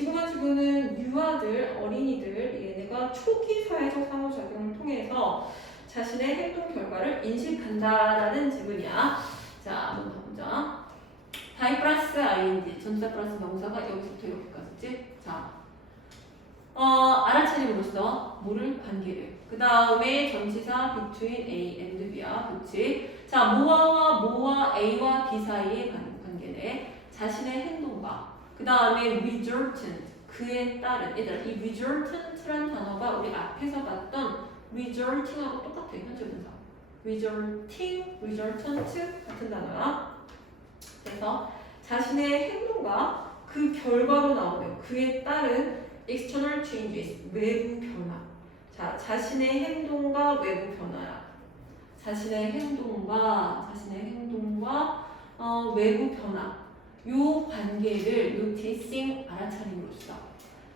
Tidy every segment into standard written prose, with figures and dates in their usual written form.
지구가 지구는 유아들, 어린이들 얘네가 초기 사회적 상호작용을 통해서 자신의 행동 결과를 인식한다라는 지문이야. 자, 한번 가보자. 다이 플러스 ing, 전치사 플러스 명사가 여기서부터 이렇게까지지. 자, 알아차림으로써 뭐를 관계를. 그 다음에 전치사 between A and B야, 그렇지? 자, 뭐와 A와 B 사이의 관계네. 자신의 행동과. 그 다음에 resultant, 그에 따른. 얘들아, 이 resultant라는 단어가 우리 앞에서 봤던 resulting하고 똑같아, 현재 분사. resulting, resultant 같은 단어야. 그래서 자신의 행동과 그 결과로 나오는 그에 따른 external changes, 외부 변화. 자, 자신의 행동과 외부 변화야. 자신의 행동과 외부 변화. 요 관계를 noticing, 알아차림으로써.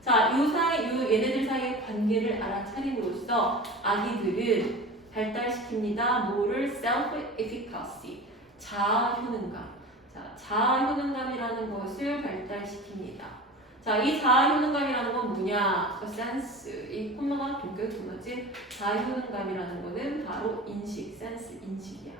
자, 요 얘네들 사이의 관계를 알아차림으로써 아기들은 발달시킵니다. 뭐를? self-efficacy, 자아 효능감. 자, 자아 효능감이라는 것을 발달시킵니다. 자, 이 자아 효능감이라는 건 뭐냐? sense, 이 콤마가 동격 콤마지. 자아 효능감이라는 거는 바로 인식, sense, 인식이야.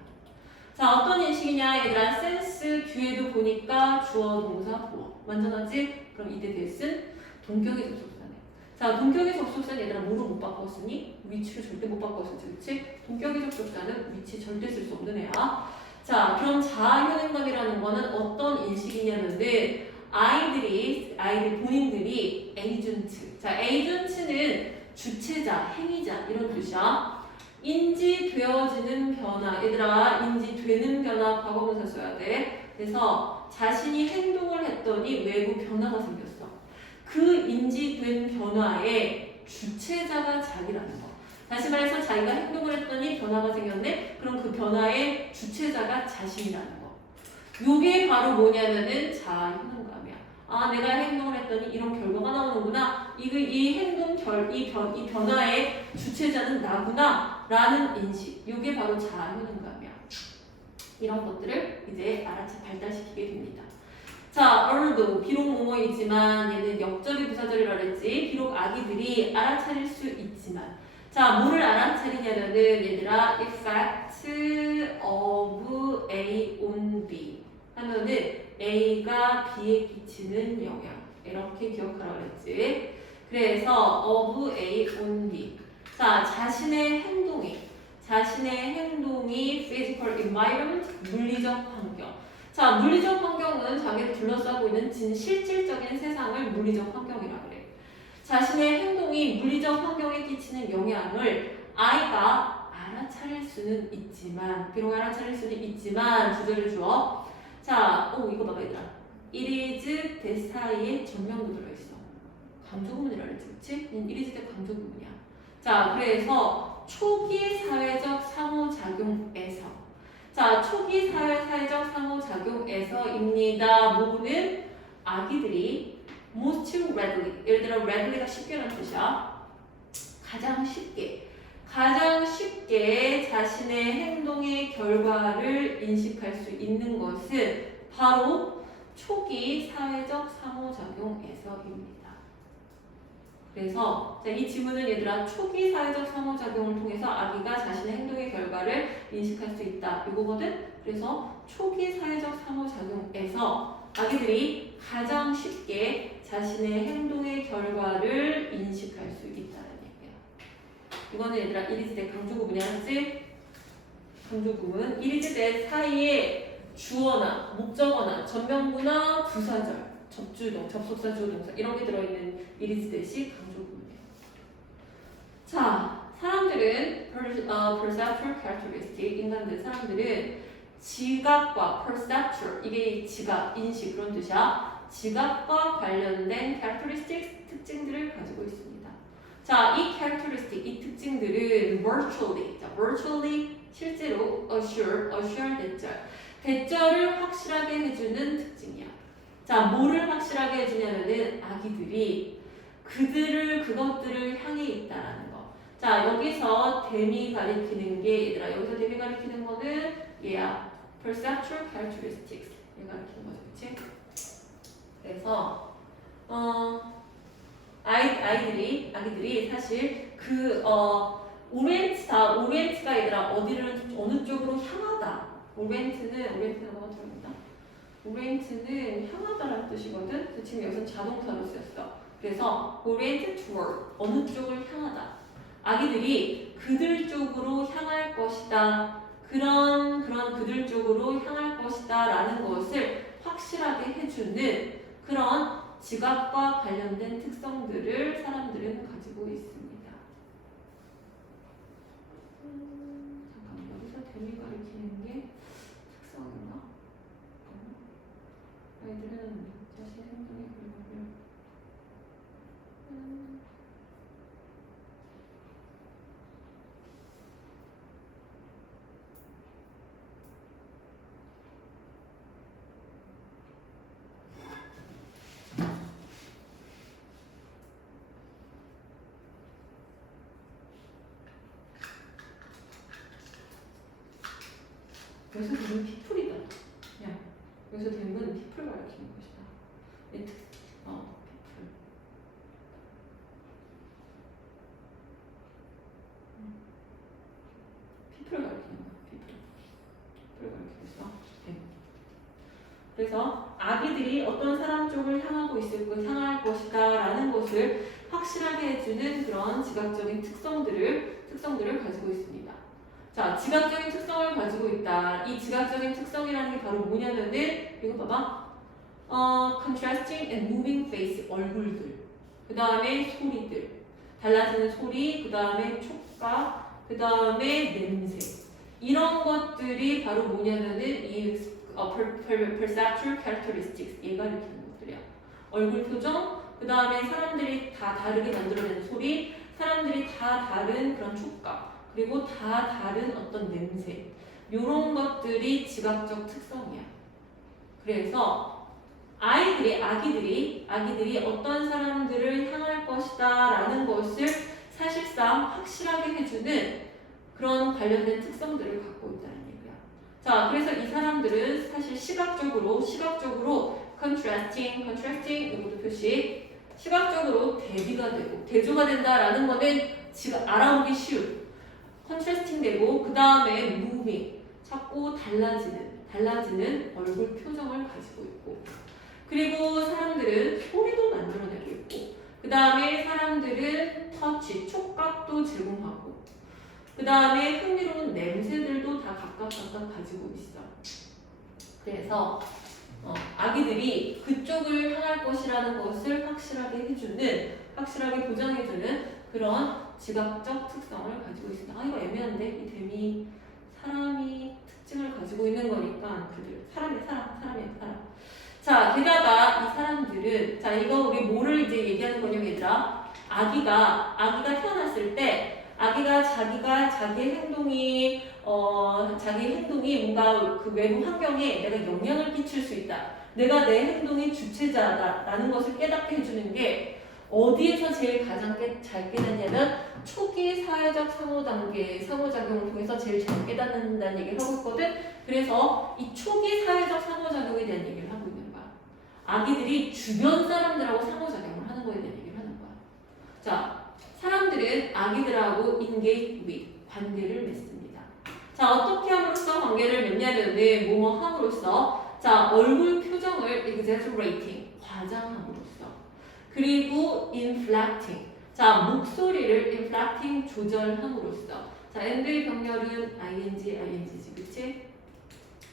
자, 어떤 인식이냐? 얘들아, sense 뒤에도 보니까 주어, 동사, 보어. 완전하지? 그럼 이때 됐은 동격의 접속사네. 자, 동격의 접속사는 얘들아 뭐로 못 바꿨으니? 위치를 절대 못 바꿨었지, 그치? 동격의 접속사는 위치 절대 쓸 수 없는 애야. 자, 그럼 자아 효능감이라는 거는 어떤 인식이냐면은 아이들 본인들이 에이전트. 자, 에이전트는 주체자, 행위자 이런 뜻이야. 인지되어지는 변화. 얘들아, 인지되는 변화 과거분사 써야 돼. 그래서 자신이 행동을 했더니 외부 변화가 생겼어. 그 인지된 변화의 주체자가 자기라는 거. 다시 말해서 자기가 행동을 했더니 변화가 생겼네? 그럼 그 변화의 주체자가 자신이라는 거. 요게 바로 뭐냐면은 자아 효능감이야. 아, 내가 행동을 했더니 이런 결과가 나오는구나. 이 변화의 주체자는 나구나. 라는 인식. 요게 바로 자아 효능감이야. 이런 것들을 이제 발달시키게 됩니다. 자, although, 비록 뭐뭐이지만 얘는 역접이 부사절이라 그랬지. 비록 아기들이 알아차릴 수 있지만. 자, 뭐를 알아차리냐면은 얘들아 effect of A on B 하면은 A가 B에 끼치는 영향 이렇게 기억하라 그랬지. 그래서 of A on B. 자, 자신의 행동이 physical environment, 물리적 환경. 자, 물리적 환경은 자기를 둘러싸고 있는 실질적인 세상을 물리적 환경이라 그래. 자신의 행동이 물리적 환경에 끼치는 영향을 아이가 알아차릴 수는 있지만, 비록 알아차릴 수는 있지만, 주제를 주어. 자, 이거 봐봐, 얘들아. It is that 사이에 전명도 들어있어. 강조구문이라 그랬지, 그치? it is that 강조구문이야. 자, 그래서 초기 사회적 상호작용에서. 자, 초기 사회적 상호작용에서입니다. 뭐는 아기들이 most readily, 예를 들어 readly가 쉽게라는 뜻이야. 가장 쉽게 자신의 행동의 결과를 인식할 수 있는 것은 바로 초기 사회적 상호작용에서입니다. 그래서 이 지문은 얘들아 초기 사회적 상호작용을 통해서 아기가 자신의 행동의 결과를 인식할 수 있다. 이거거든. 그래서 초기 사회적 상호작용에서 아기들이 가장 쉽게 자신의 행동의 결과를 인식할 수 있다는 얘기야. 이거는 얘들아 it is that 강조구문이야, 그치? 강조구문 it is that 사이에 주어나 목적어나 전명구나 부사절, 접주동, 접속사, 주어동사 이런 게 들어있는 it is that이 강조구문이에요. 자, 사람들은 perceptual characteristic, 사람들은 지각과 perceptual, 이게 지각, 인식 그런 뜻이야. 지각과 관련된 characteristics, 특징들을 가지고 있습니다. 자, 이 characteristic, 이 특징들은 virtually, 실제로 assure 대절을 확실하게 해주는 특징이야. 자, 뭐를 확실하게 해주냐면은 아기들이 그것들을 향해 있다라는 거. 자, 여기서 댐이 가리키는 게 얘들아, 여기서 댐이 가리키는 거는 얘야. perceptual characteristics. 얘가 가리키는 거죠, 그치? 그래서 아기들이 사실 오리엔트가 얘들아 어느 쪽으로 향하다. 오리엔트라고 들어본다. 오리엔트는 향하다라는 뜻이거든. 그래서 지금 여기서 자동사로 쓰였어. 그래서 orient toward 어느 쪽을 향하다. 아기들이 그들 쪽으로 향할 것이다. 그런 그들 쪽으로 향할 것이다 라는 것을 확실하게 해주는 그런 지각과 관련된 특성들을 사람들은 가지고 있습니다. 잠깐만, 여기서 대미 가리키는 게 특성인가? 아이들은 자신의 행동의 결과를 여기서 되는 피플이다. 야, 여기서 되는 건 피플을 가리키는 것이다. 피플. 피플을 가리키는 거야. 피플을 가리키고 있어. 네. 그래서 아기들이 어떤 사람 쪽을 향할 것이다 라는 것을 확실하게 해주는 그런 지각적인 특성들을 가지고 있습니다. 자, 지각적인 특성을 가지고 있다. 이 지각적인 특성이라는 게 바로 뭐냐면은 이거 봐봐. contrasting and moving face 얼굴들. 그 다음에 소리들. 달라지는 소리. 그 다음에 촉각. 그 다음에 냄새. 이런 것들이 바로 뭐냐면은 이 perceptual characteristics 얘가 이렇게는 것들이야. 얼굴 표정. 그 다음에 사람들이 다 다르게 만들어내는 소리. 사람들이 다 다른 그런 촉각. 그리고 다 다른 어떤 냄새. 이런 것들이 지각적 특성이야. 그래서 아기들이 어떤 사람들을 향할 것이다 라는 것을 사실상 확실하게 해주는 그런 관련된 특성들을 갖고 있다는 얘기야. 자, 그래서 이 사람들은 사실 시각적으로 contrasting 이것도 표시 시각적으로 대비가 되고 대조가 된다라는 거는 지금 알아보기 쉬운 컨트라스팅 되고 그 다음에 moving 자꾸 달라지는 얼굴 표정을 가지고 있고 그리고 사람들은 소리도 만들어내고 있고 그 다음에 사람들은 터치 촉각도 제공하고 그 다음에 흥미로운 냄새들도 다 각각 가지고 있어. 그래서 아기들이 그쪽을 향할 것이라는 것을 확실하게 보장해주는 그런 지각적 특성을 가지고 있습니다. 이거 애매한데? 이 댐이 사람이 특징을 가지고 있는 거니까 사람. 자, 게다가 이 사람들은 이거 우리 뭐를 이제 얘기하는 거냐면 얘들아 아기가 태어났을 때 아기가 자기 행동이 뭔가 그 외부 환경에 내가 영향을 끼칠 수 있다. 내가 내 행동의 주체자다라는 것을 깨닫게 해주는 게 어디에서 제일 가장 잘 깨닫냐면 초기 사회적 상호작용을 통해서 제일 잘 깨닫는다는 얘기를 하고 있거든. 그래서 이 초기 사회적 상호작용에 대한 얘기를 하고 있는 거야. 아기들이 주변 사람들하고 상호작용을 하는 거에 대한 얘기를 하는 거야. 자, 사람들은 아기들하고 engage with 관계를 맺습니다. 자, 어떻게 함으로써 관계를 맺냐면은 뭐뭐 함으로써 자, 얼굴 표정을 exaggerating 과장함으로써 그리고 inflecting 자, 목소리를 inflecting 조절함으로써 자, and의 병렬은 ing지 그치?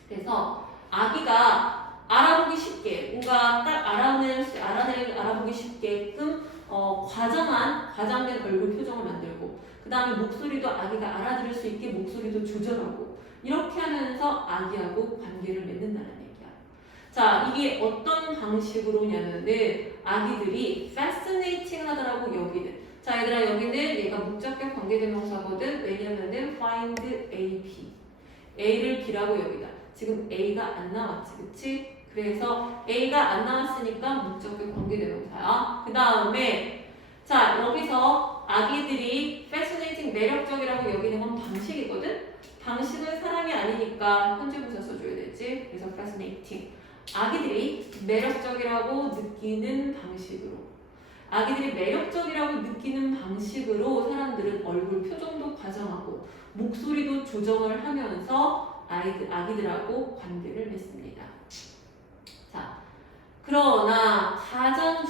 그래서 아기가 알아보기 쉽게 뭔가 딱 알아보기 쉽게끔 과장된 얼굴 표정을 만들고 그 다음에 목소리도 아기가 알아들을 수 있게 목소리도 조절하고 이렇게 하면서 아기하고 관계를 맺는다는 얘기야. 자, 이게 어떤 방식으로냐면은 아기들이 fascinating 하더라고 여기는. 자, 얘들아 여기는 얘가 목적격 관계대명사거든. 왜냐면은 find A, B. A를 B라고 여기다. 지금 A가 안 나왔지, 그치? 그래서 A가 안 나왔으니까 목적격 관계대명사야. 그 다음에 자, 여기서 아기들이 fascinating 매력적이라고 여기는 건 방식이거든. 방식은 사람이 아니니까 현재분사 써줘야 되지. 그래서 fascinating. 아기들이 매력적이라고 느끼는 방식으로 아기들이 매력적이라고 느끼는 방식으로 사람들은 얼굴 표정도 과장하고 목소리도 조정을 하면서 아기들하고 관계를 맺습니다. 자, 그러나 가장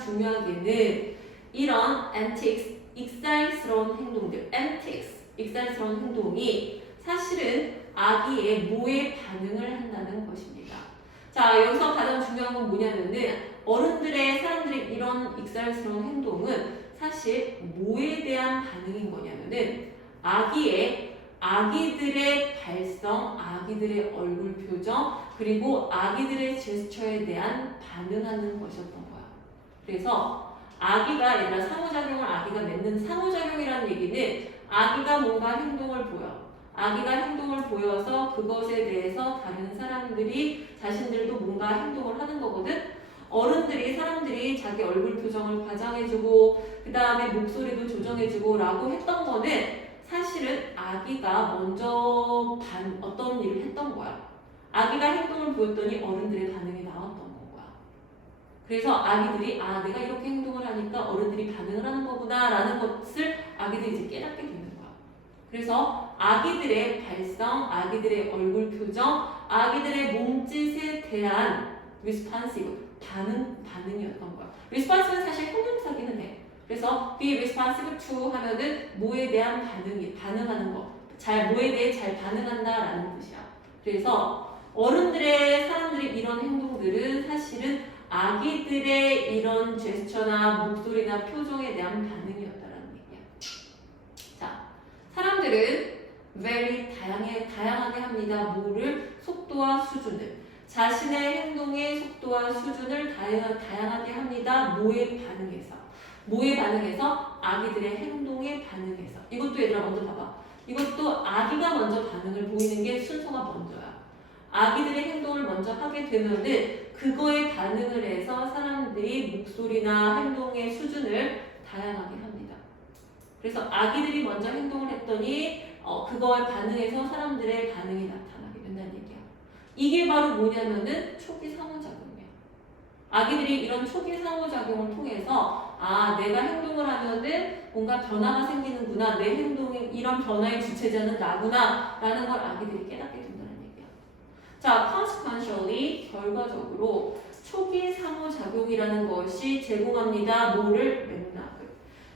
중요하게는 이런 antics, 익살스러운 행동이 사실은 아기의 모에 반응을 한다는 것입니다. 자, 여기서 가장 중요한 건 뭐냐면은 사람들의 이런 익살스러운 행동은 사실 뭐에 대한 반응인 거냐면은 아기들의 발성, 아기들의 얼굴 표정, 그리고 아기들의 제스처에 대한 반응하는 것이었던 거야. 그래서 얘들아 상호작용을 아기가 맺는 상호작용이라는 얘기는 아기가 뭔가 행동을 보여. 아기가 행동을 보여서 그것에 대해서 다른 사람들이 자신들도 뭔가 행동을 하는 거거든. 사람들이 자기 얼굴 표정을 과장해주고 그 다음에 목소리도 조정해주고 라고 했던 거는 사실은 아기가 먼저 어떤 일을 했던 거야. 아기가 행동을 보였더니 어른들의 반응이 나왔던 거야. 그래서 아기들이 내가 이렇게 행동을 하니까 어른들이 반응을 하는 거구나 라는 것을 아기들이 이제 깨닫게 되는 거야. 그래서 아기들의 발성, 아기들의 얼굴 표정, 아기들의 몸짓에 대한 responsive, 반응이었던 거야. responsive는 사실 형용사기는 해. 그래서 be responsive to 하면은 뭐에 대한 반응하는 거. 뭐에 대해 잘 반응한다 라는 뜻이야. 그래서 사람들의 이런 행동들은 사실은 아기들의 이런 제스처나 목소리나 표정에 대한 반응이었다라는 얘기야. 자, 사람들은 very 다양하게 합니다. 속도와 수준을. 자신의 행동의 속도와 수준을 다양하게 합니다. 뭐에 반응해서? 아기들의 행동에 반응해서. 이것도 얘들아 먼저 봐봐. 이것도 아기가 먼저 반응을 보이는 게 순서가 먼저야. 아기들의 행동을 먼저 하게 되면은 그거에 반응을 해서 사람들이 목소리나 행동의 수준을 다양하게 합니다. 그래서 아기들이 먼저 행동을 했더니 그거에 반응해서 사람들의 반응이 나타나게 된다는 얘기야. 이게 바로 뭐냐면은 초기 상호작용이야. 아기들이 이런 초기 상호작용을 통해서 내가 행동을 하면은 뭔가 변화가 생기는구나. 내 행동이 이런 변화의 주체자는 나구나 라는 걸 아기들이 깨닫게 된다는 얘기야. 자, consequentially 결과적으로 초기 상호작용이라는 것이 제공합니다. 맥락을.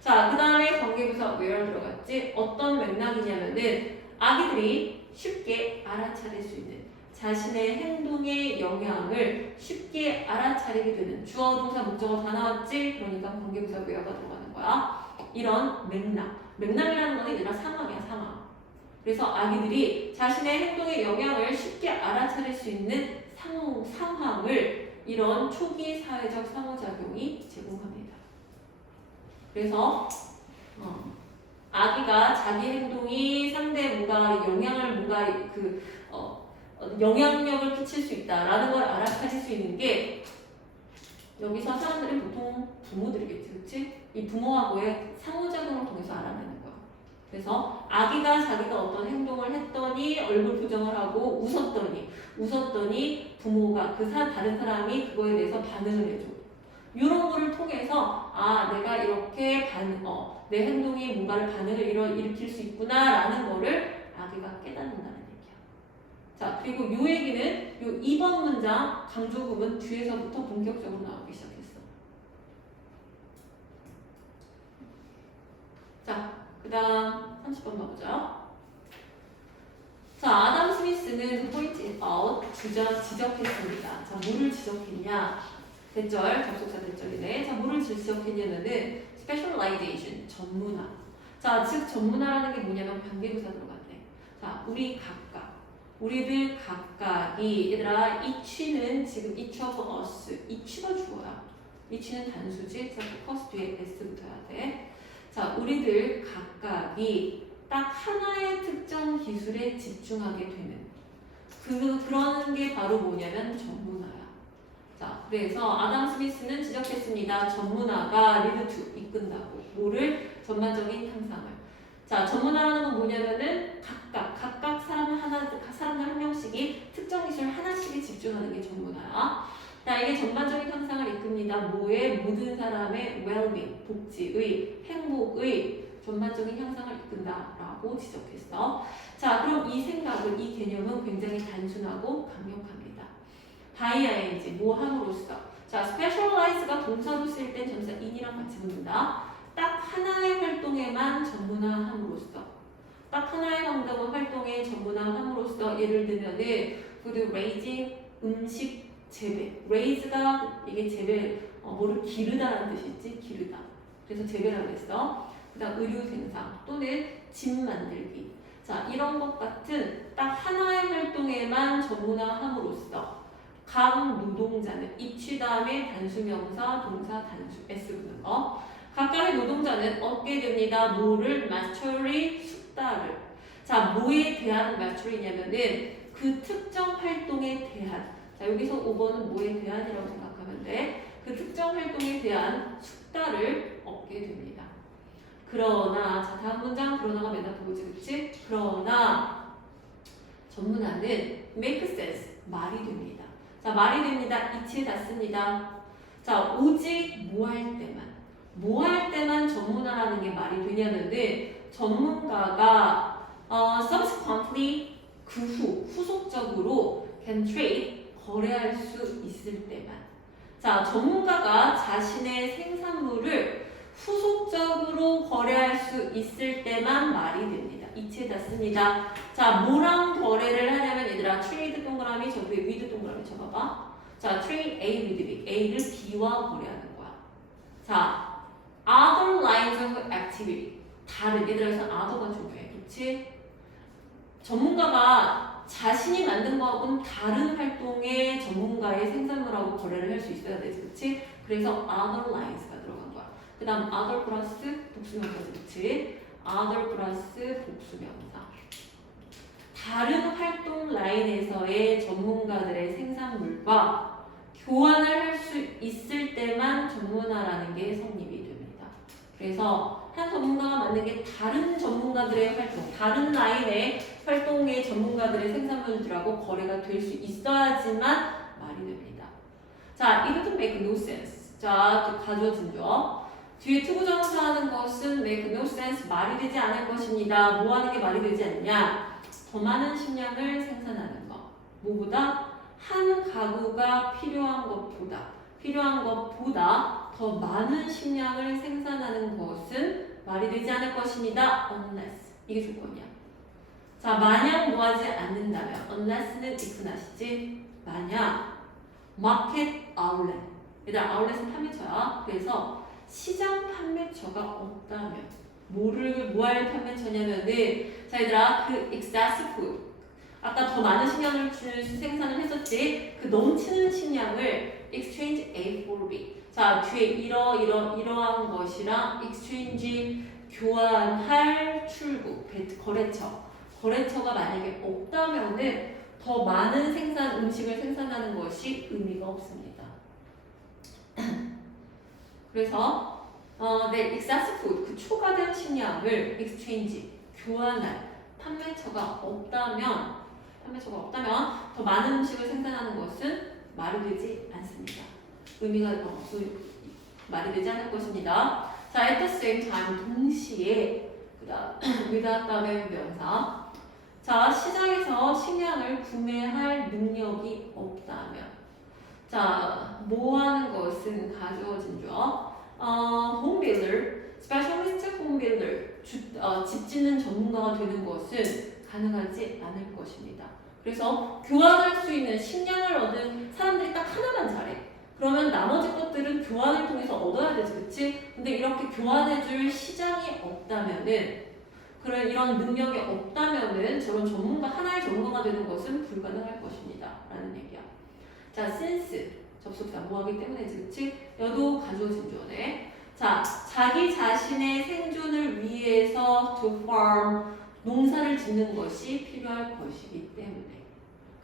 자, 그 다음에 관계부사 where 들어갔지? 어떤 맥락이냐면은 아기들이 쉽게 알아차릴 수 있는 자신의 행동의 영향을 쉽게 알아차리게 되는 주어, 동사, 목적어 다 나왔지? 그러니까 관계부사 where가 들어가는 거야. 이런 맥락이라는 거는 얘들아 상황이야, 상황. 그래서 아기들이 자신의 행동의 영향을 쉽게 알아차릴 수 있는 상황을 이런 초기 사회적 상호작용이 제공합니다. 그래서 아기가 자기 행동이 상대의 영향력을 끼칠 수 있다라는 걸 알아차릴 수 있는 게 여기서 사람들은 보통 부모들이겠지, 그렇지? 이 부모하고의 상호작용을 통해서 알아내는 거야. 그래서 아기가 자기가 어떤 행동을 했더니 얼굴 표정을 하고 웃었더니 부모가 다른 사람이 그거에 대해서 반응을 해줘. 이런 거를 통해서 내가 이렇게 내 행동이 뭔가를 반응을 일으킬 수 있구나라는 거를 아기가 깨닫는다는 얘기야. 자, 그리고 이 얘기는 요 2번 문장 강조구문 뒤에서부터 본격적으로 나오기 시작했어. 자, 그 다음 30번 봐보자. 자, 아담 스미스는 point out, 지적했습니다. 자, 뭐를 지적했냐? 대절, 접속사 대절이네. 자, 뭐를 지적했냐면은 specialization, 전문화. 자, 즉 전문화라는 게 뭐냐면 관계부사 들어갔네. 자, 우리들 각각이 얘들아 each는 지금 each of us, each가 주어야. each는 단수지. 그래서 focus 뒤에 s 붙어야 돼. 자, 우리들 각각이 딱 하나의 특정 기술에 집중하게 되는 그런 게 바로 뭐냐면 전문화야. 자, 그래서 아담 스미스는 지적했습니다. 전문화가 lead to, 이끈다고. 뭐를? 전반적인 향상을. 자, 전문화라는 건 뭐냐면은 각각 사람들 한 명씩이 특정 기술 하나씩에 집중하는 게 전문화야. 그 자, 이게 전반적인 향상을 이끕니다. 뭐의? 모든 사람의 well-being, 복지의, 행복의 전반적인 향상을 이끈다라고 지적했어. 자, 그럼 이 생각은, 이 개념은 굉장히 단순하고 강력합니다. 바이아인지, 뭐 함으로써. 자, specialize가 동사로 쓰일 땐 전치사 in이랑 같이 붙는다. 딱 하나의 활동에만 전문화함으로써. 딱 하나의 활동에 전문화함으로써 예를 들면은 food raising, 음식 재배. raise가 이게 재배, 뭐를 기르다라는 뜻이 있지? 기르다. 그래서 재배라고 했어. 그 다음 의류 생산 또는 집 만들기. 자, 이런 것 같은 딱 하나의 활동에만 전문화함으로써 각 노동자는 each 다음에 단수명사, 동사, 단수, s 붙는 거. 각각의 노동자는 얻게 됩니다. 뭐를? mastery, 숙달을. 자, 뭐에 대한 mastery냐면은 그 특정 활동에 대한. 자, 여기서 5번은 뭐에 대한이라고 생각하면 돼. 그 특정 활동에 대한 숙달을 얻게 됩니다. 그러나, 자, 다음 문장, 그러나가 맨날 보이지, 그치? 그러나, 전문화는 make sense, 말이 됩니다. 자, 말이 됩니다. 이치에 닿습니다. 자, 오직 뭐 할 때만. 뭐 할 때만 전문화라는 게 말이 되냐면은, 전문가가, subsequently, 그 후, 후속적으로 can trade, 거래할 수 있을 때만. 자, 전문가가 자신의 생산물을 후속적으로 거래할 수 있을 때만 말이 됩니다. 이치에 닿습니다. 자, 뭐랑 거래를 하냐면 얘들아 트레이드 동그라미 저 위에 위드 동그라미 쳐봐봐. 자, 트레이드 A with B. A를 B와 거래하는 거야. 자, other lines of activity. 다른 얘들아 여기서 other가 중요해. 그렇지? 전문가가 자신이 만든 거하고는 다른 활동의 전문가의 생산물하고 거래를 할 수 있어야 되지. 그렇지? 그래서 other lines가 들어간 거야. 그 다음 other 플러스 복수명사지. 그치? other 플러스 복수명사. 다른 활동 라인에서의 전문가들의 생산물과 교환을 할 수 있을 때만 전문화라는 게 성립이 됩니다. 그래서 한 전문가가 만든 게 다른 전문가들의 활동, 다른 라인의 활동의 전문가들의 생산물들하고 거래가 될 수 있어야지만 말이 됩니다. 자, it doesn't make no sense. 자, 가져준죠. 뒤에 투부정사 하는 것은 make no sense, 말이 되지 않을 것입니다. 뭐 하는 게 말이 되지 않냐? 더 많은 식량을 생산하는 것. 뭐보다? 한 가구가 필요한 것보다 더 많은 식량을 생산하는 것은 말이 되지 않을 것입니다. unless. 이게 조건이야. 자, 만약 뭐 하지 않는다면. unless는 if 나시지? 만약 market outlet. 얘들아, outlet은 판매처야. 그래서 시장 판매처가 없다면 뭐 할 판매처냐면은 자 얘들아 그 excessive food 아까 더 많은 식량을 생산을 했었지 그 넘치는 식량을 exchange A for B 자 뒤에 이러한 것이랑 exchange 교환할 출구 거래처가 만약에 없다면은 더 많은 음식을 생산하는 것이 의미가 없습니다. 그래서 네, excessive food, 그 초과된 식량을 exchange, 교환할 판매처가 없다면 더 많은 음식을 생산하는 것은 말이 되지 않습니다. 말이 되지 않을 것입니다. 자, at the same time, 동시에 without 다음에 명사. 자, 시장에서 식량을 구매할 능력이 없다면 자, 뭐 하는 것은 가져진죠. 홈빌더, 스페셜리스트 홈빌더, 집 짓는 전문가가 되는 것은 가능하지 않을 것입니다. 그래서 교환할 수 있는 식량을 얻은 사람들이 딱 하나만 잘해. 그러면 나머지 것들은 교환을 통해서 얻어야 되지, 그치? 근데 이렇게 교환해줄 시장이 없다면은, 이런 능력이 없다면은 저런 하나의 전문가가 되는 것은 불가능할 것입니다. 라는 얘기야. 자, since 접속사 뭐하기 때문에지, 그치? 여도 가주어진 주어네. 자, 자기 자신의 생존을 위해서 to farm 농사를 짓는 것이 필요할 것이기 때문에.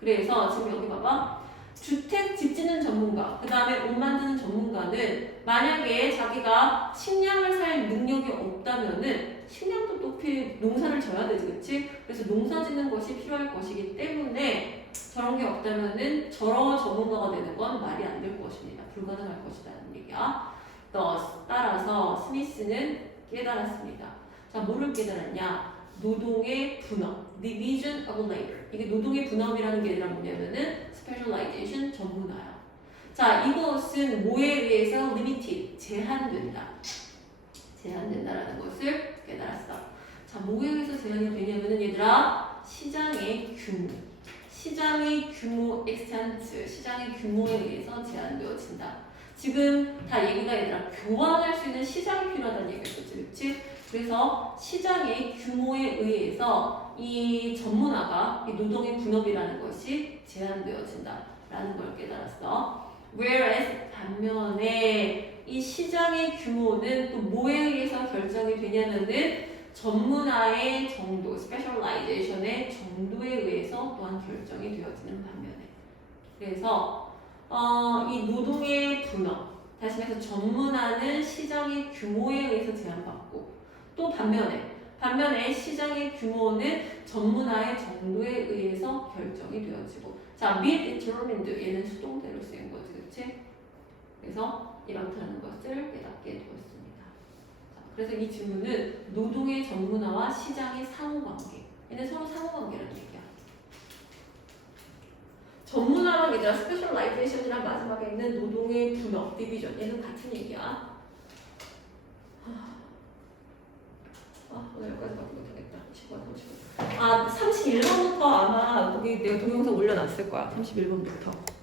그래서 지금 여기 봐봐. 주택 집 짓는 전문가, 그 다음에 옷 만드는 전문가는 만약에 자기가 식량을 살 능력이 없다면은 식량도 또 농사를 져야 되지, 그치? 그래서 농사 짓는 것이 필요할 것이기 때문에 저런 게 없다면은 저런 전문가가 되는 건 말이 안 될 것입니다. 불가능할 것이라는 얘기야. 따라서 스미스는 깨달았습니다. 자, 뭐를 깨달았냐? 노동의 분업, division of labor. 이게 노동의 분업이라는 게 뭐냐면은 specialization, 전문화야. 자, 이것은 뭐에 의해서 limited, 제한된다. 제한된다라는 것을 깨달았어. 자, 뭐에 의해서 제한이 되냐면은 얘들아, 시장의 규모. 시장의 규모 extent, 시장의 규모에 의해서 제한되어진다. 지금 다 얘기가 얘들아 교환할 수 있는 시장이 필요하다는 얘기였었지, 그렇지? 그래서 시장의 규모에 의해서 이 전문화가 이 노동의 분업이라는 것이 제한되어진다라는 걸 깨달았어. Whereas 반면에 이 시장의 규모는 또 뭐에 의해서 결정이 되냐면은 전문화의 정도, specialization의 정도에 의해서 또한 결정이 되어지는 반면에. 그래서 이 노동의 분업, 다시 말해서 전문화는 시장의 규모에 의해서 제한받고 또 반면에 시장의 규모는 전문화의 정도에 의해서 결정이 되어지고 자, be determined 얘는 수동태로 쓰인 거지, 그렇지? 그래서 이렇다는 것을 깨닫게 되었습니다. 자, 그래서 이 질문은 노동의 전문화와 시장의 상호관계 얘는 서로 상호관계라는 얘기야. 전문화랑 얘들아 스페셜라이제이션이랑 마지막에 있는 노동의 분업, 디비전 얘는 같은 얘기야. 오늘 여기까지밖에 못하겠다. 31번부터 아마 거기 내가 동영상 올려놨을 거야. 31번부터.